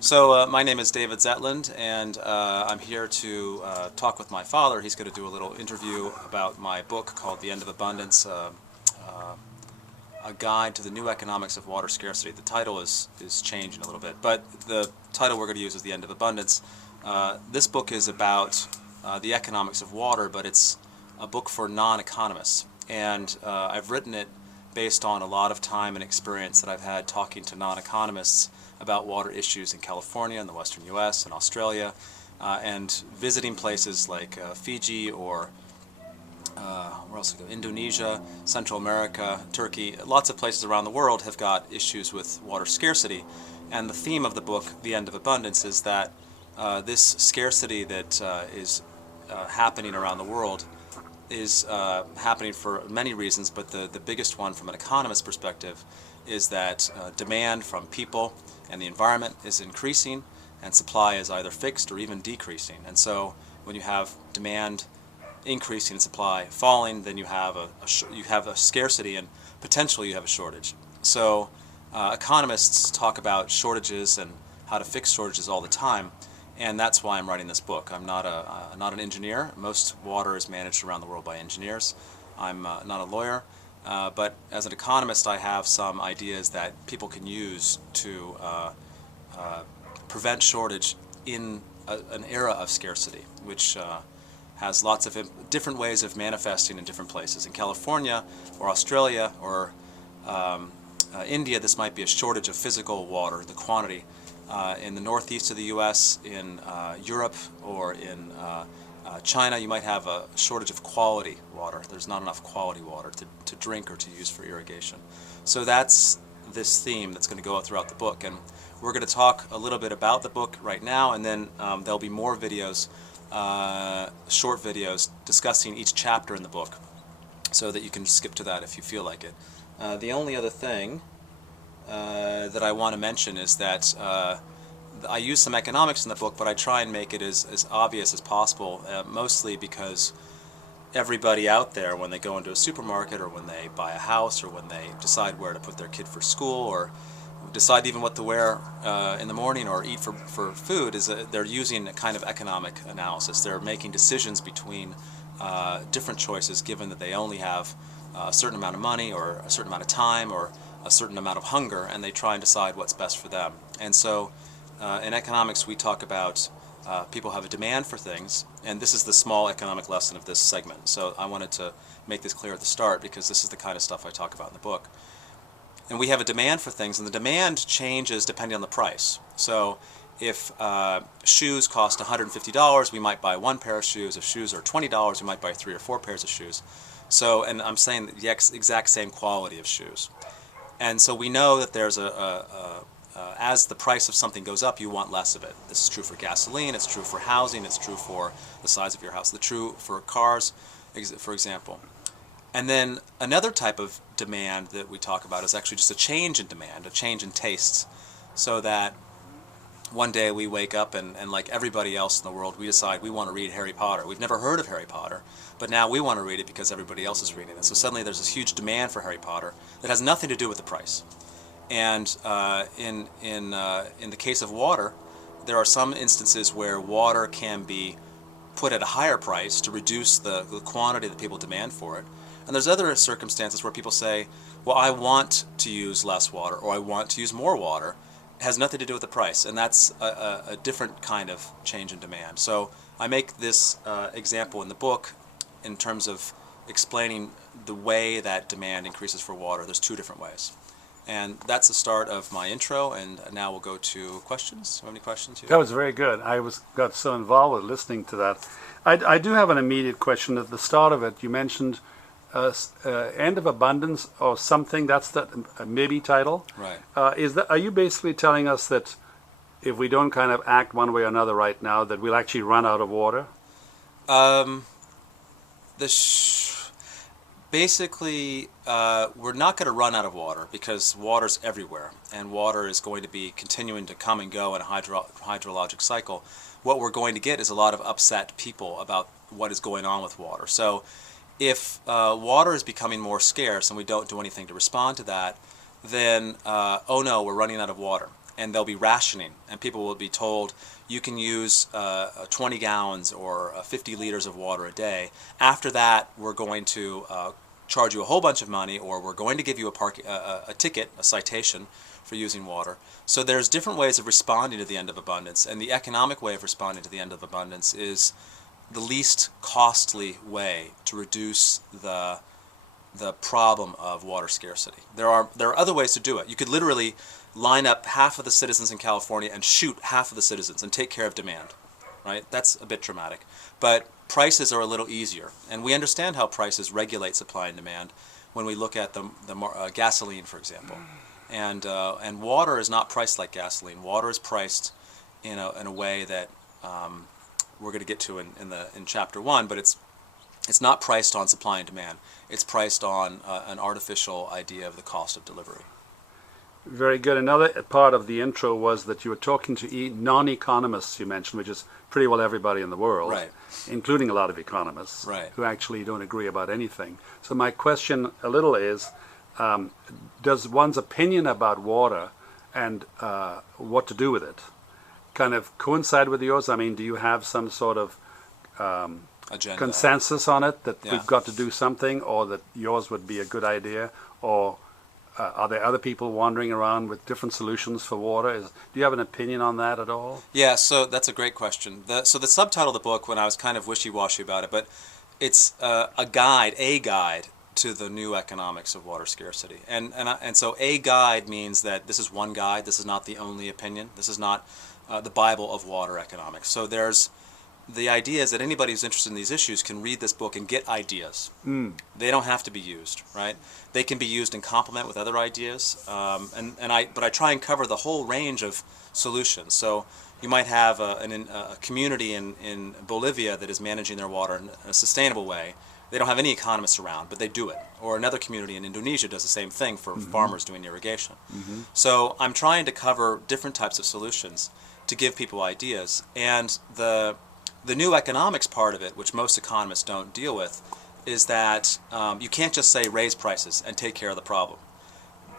My name is David Zetland, and I'm here to talk with my father. He's going to do a little interview about my book called The End of Abundance, a guide to the new economics of water scarcity. The title is changing a little bit, but the title we're going to use is The End of Abundance. This book is about the economics of water, but it's a book for non-economists, and I've written it based on a lot of time and experience that I've had talking to non-economists about water issues in California, in the western U.S., and Australia, and visiting places like Fiji or where else we go? Indonesia, Central America, Turkey. Lots of places around the world have got issues with water scarcity, and the theme of the book, The End of Abundance, is that this scarcity that is happening around the world is happening for many reasons, but the biggest one from an economist perspective is that demand from people and the environment is increasing and supply is either fixed or even decreasing. And so when you have demand increasing and supply falling, then you have a scarcity and potentially you have a shortage. So economists talk about shortages and how to fix shortages all the time, and that's why I'm writing this book. I'm not an engineer. Most water is managed around the world by engineers. I'm not a lawyer, but as an economist I have some ideas that people can use to prevent shortage in an era of scarcity, which has lots of different ways of manifesting in different places. In California or Australia or India, this might be a shortage of physical water, the quantity. In the northeast of the U.S., in Europe, or in China, you might have a shortage of quality water. There's not enough quality water to drink or to use for irrigation. So that's this theme that's going to go throughout the book. And we're going to talk a little bit about the book right now, and then there'll be more videos, short videos, discussing each chapter in the book, so that you can skip to that if you feel like it. The only other thing that I want to mention is that I use some economics in the book, but I try and make it as obvious as possible, mostly because everybody out there, when they go into a supermarket or when they buy a house or when they decide where to put their kid for school or decide even what to wear in the morning or eat for food, they're using a kind of economic analysis. They're making decisions between different choices, given that they only have a certain amount of money or a certain amount of time or a certain amount of hunger, and they try and decide what's best for them. And so in economics we talk about people have a demand for things, and this is the small economic lesson of this segment. So I wanted to make this clear at the start because this is the kind of stuff I talk about in the book. And we have a demand for things, and the demand changes depending on the price. So if shoes cost $150, we might buy one pair of shoes. If shoes are $20, we might buy 3 or 4 pairs of shoes. So, and I'm saying the exact same quality of shoes. And so we know that there's as the price of something goes up, you want less of it. This is true for gasoline, it's true for housing, it's true for the size of your house, it's true for cars, for example. And then another type of demand that we talk about is actually just a change in demand, a change in tastes. So that one day we wake up and like everybody else in the world, we decide we want to read Harry Potter. We've never heard of Harry Potter, but now we want to read it because everybody else is reading it. So suddenly there's this huge demand for Harry Potter that has nothing to do with the price. And in the case of water, there are some instances where water can be put at a higher price to reduce the quantity that people demand for it. And there's other circumstances where people say, well, I want to use less water, or I want to use more water. It has nothing to do with the price, and that's a different kind of change in demand. So I make this example in the book in terms of explaining the way that demand increases for water. There's 2 different ways. And that's the start of my intro, and now we'll go to questions. Do you have any questions? That was very good. I got so involved with listening to that. I do have an immediate question. At the start of it, you mentioned End of Abundance or something. That's the maybe title. Right. Are you basically telling us that if we don't kind of act one way or another right now, that we'll actually run out of water? Basically, we're not going to run out of water because water's everywhere, and water is going to be continuing to come and go in a hydrologic cycle. What we're going to get is a lot of upset people about what is going on with water. So if water is becoming more scarce and we don't do anything to respond to that, then oh no, we're running out of water. and they'll be rationing, and people will be told you can use 20 gallons or 50 liters of water a day. After that, we're going to charge you a whole bunch of money, or we're going to give you a ticket, a citation for using water. So there's different ways of responding to the end of abundance, and the economic way of responding to the end of abundance is the least costly way to reduce the problem of water scarcity. There are other ways to do it. You could literally line up half of the citizens in California and shoot half of the citizens and take care of demand, right? That's a bit dramatic. But prices are a little easier, and we understand how prices regulate supply and demand when we look at the gasoline, for example. And water is not priced like gasoline. Water is priced in a way that we're going to get to in chapter 1, but it's not priced on supply and demand. It's priced on an artificial idea of the cost of delivery. Very good. Another part of the intro was that you were talking to non-economists, you mentioned, which is pretty well everybody in the world, right, including a lot of economists, right, who actually don't agree about anything. So my question a little is, does one's opinion about water and what to do with it kind of coincide with yours? I mean, do you have some sort of agenda, consensus on it, that yeah, we've got to do something, or that yours would be a good idea, or are there other people wandering around with different solutions for water? Do you have an opinion on that at all? Yeah, so that's a great question. So the subtitle of the book, when I was kind of wishy-washy about it, but it's a guide to the new economics of water scarcity. And so a guide means that this is one guide. This is not the only opinion. This is not the Bible of water economics. So the idea is that anybody who's interested in these issues can read this book and get ideas. They don't have to be used, right? They can be used in complement with other ideas. But I try and cover the whole range of solutions. So you might have a community in Bolivia that is managing their water in a sustainable way. They don't have any economists around, but they do it. Or another community in Indonesia does the same thing for farmers doing irrigation. So I'm trying to cover different types of solutions to give people ideas. And the new economics part of it, which most economists don't deal with, is that you can't just say raise prices and take care of the problem.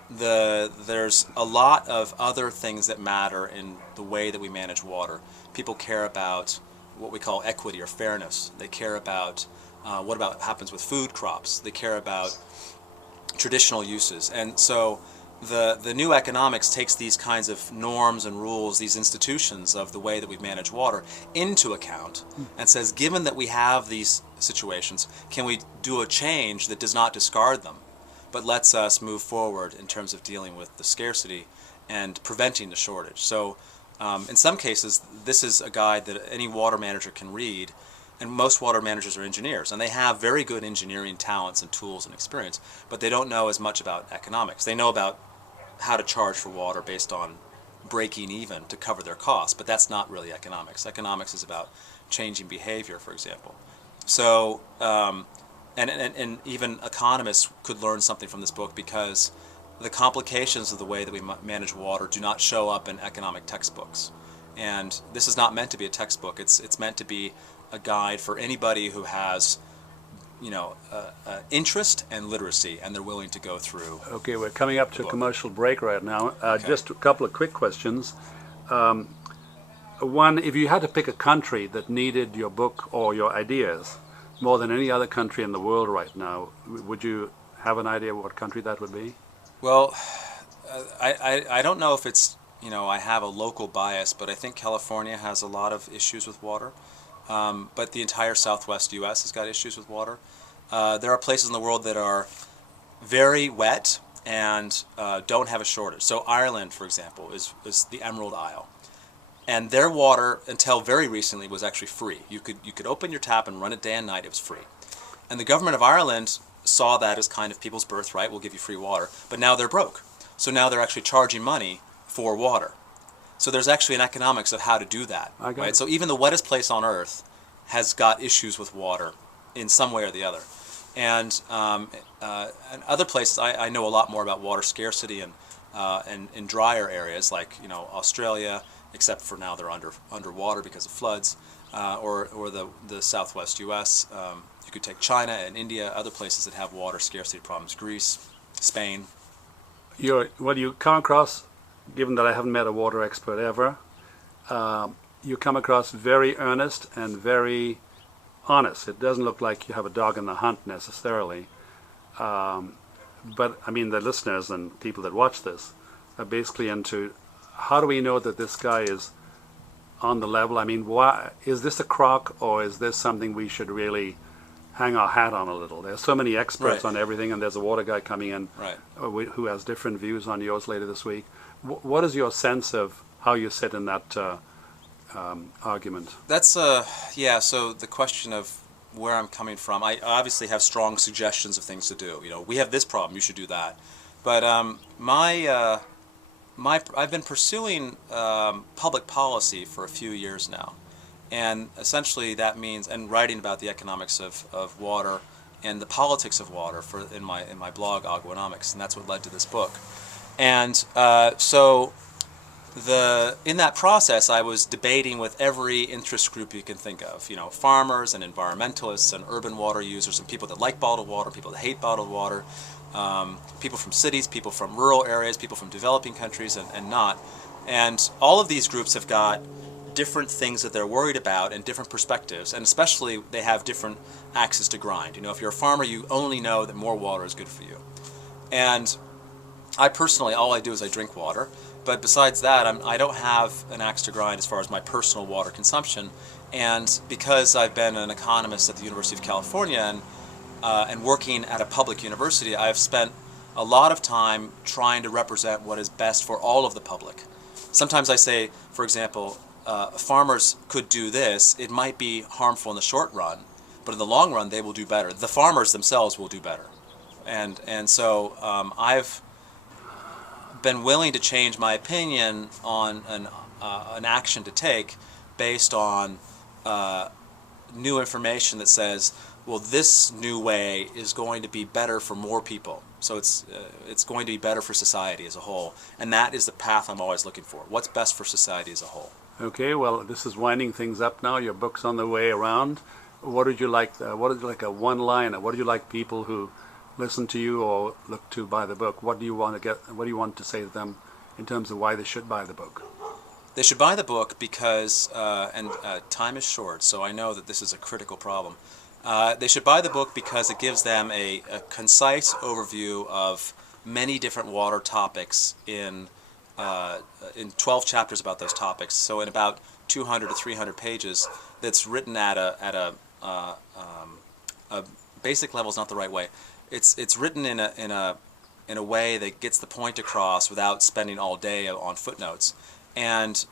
There's a lot of other things that matter in the way that we manage water. People care about what we call equity or fairness. They care about what happens with food crops. They care about traditional uses. And so the new economics takes these kinds of norms and rules, these institutions of the way that we manage water, into account and says, given that we have these situations, can we do a change that does not discard them, but lets us move forward in terms of dealing with the scarcity and preventing the shortage. So in some cases, this is a guide that any water manager can read, and most water managers are engineers, and they have very good engineering talents and tools and experience, but they don't know as much about economics. They know about how to charge for water based on breaking even to cover their costs, but that's not really economics. Economics is about changing behavior, for example. So, and even economists could learn something from this book, because the complications of the way that we manage water do not show up in economic textbooks. And this is not meant to be a textbook. It's meant to be a guide for anybody who has interest and literacy, and they're willing to go through. Okay, we're coming up to a commercial break right now. Okay. Just a couple of quick questions. One, if you had to pick a country that needed your book or your ideas more than any other country in the world right now, would you have an idea what country that would be? Well, I don't know if it's, I have a local bias, but I think California has a lot of issues with water. But the entire southwest U.S. has got issues with water. There are places in the world that are very wet and don't have a shortage. So Ireland, for example, is the Emerald Isle. And their water, until very recently, was actually free. You could open your tap and run it day and night. It was free. And the government of Ireland saw that as kind of people's birthright. We'll give you free water. But now they're broke. So now they're actually charging money for water. So there's actually an economics of how to do that. Right? So even the wettest place on earth has got issues with water in some way or the other. And other places, I know a lot more about water scarcity and in drier areas like Australia, except for now they're underwater because of floods, or the southwest U.S. You could take China and India, other places that have water scarcity problems, Greece, Spain. You come across given that I haven't met a water expert ever, you come across very earnest and very honest. It doesn't look like you have a dog in the hunt necessarily. But I mean, the listeners and people that watch this are basically into how do we know that this guy is on the level? I mean, why is this a crock, or is this something we should really hang our hat on a little? There's so many experts Right. on everything, and there's a water guy coming in Right. who has different views on yours later this week. What is your sense of how you sit in that argument? That's yeah. So the question of where I'm coming from, I obviously have strong suggestions of things to do. You know, we have this problem, you should do that. But I've been pursuing public policy for a few years now, and essentially that means, and writing about the economics of water and the politics of water in my blog Aguanomics, and that's what led to this book. And so in that process, I was debating with every interest group you can think of. You know, farmers and environmentalists and urban water users and people that like bottled water, people that hate bottled water, people from cities, people from rural areas, people from developing countries and not. And all of these groups have got different things that they're worried about and different perspectives, and especially they have different axes to grind. You know, if you're a farmer, you only know that more water is good for you. And I personally, all I do is I drink water. But besides that, I don't have an axe to grind as far as my personal water consumption. And because I've been an economist at the University of California and working at a public university, I've spent a lot of time trying to represent what is best for all of the public. Sometimes I say, for example, farmers could do this. It might be harmful in the short run, but in the long run, they will do better. The farmers themselves will do better. And so I've been willing to change my opinion on an action to take based on new information that says, well, this new way is going to be better for more people. So it's going to be better for society as a whole, and that is the path I'm always looking for. What's best for society as a whole? Okay, well, this is winding things up now. Your book's on the way around. What did you like? What is like a one-liner? What do you like people who listen to you or look to buy the book? What do you want to get? What do you want to say to them in terms of why they should buy the book? They should buy the book because, time is short, so I know that this is a critical problem. They should buy the book because it gives them a concise overview of many different water topics in 12 chapters about those topics. So in about 200 to 300 pages, that's written at a basic level is not the right way. It's written in a way that gets the point across without spending all day on footnotes, and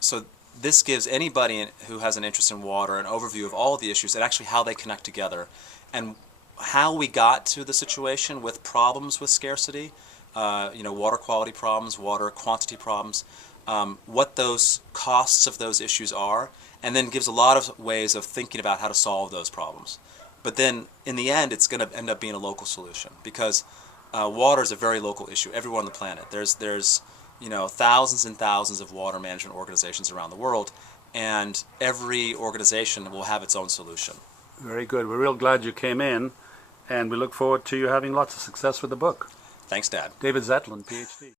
so this gives anybody who has an interest in water an overview of all of the issues and actually how they connect together, and how we got to the situation with problems with scarcity, water quality problems, water quantity problems, what those costs of those issues are, and then gives a lot of ways of thinking about how to solve those problems. But then, in the end, it's going to end up being a local solution because water is a very local issue everywhere on the planet. There's thousands and thousands of water management organizations around the world, and every organization will have its own solution. Very good. We're real glad you came in, and we look forward to you having lots of success with the book. Thanks, Dad. David Zetlin, PhD.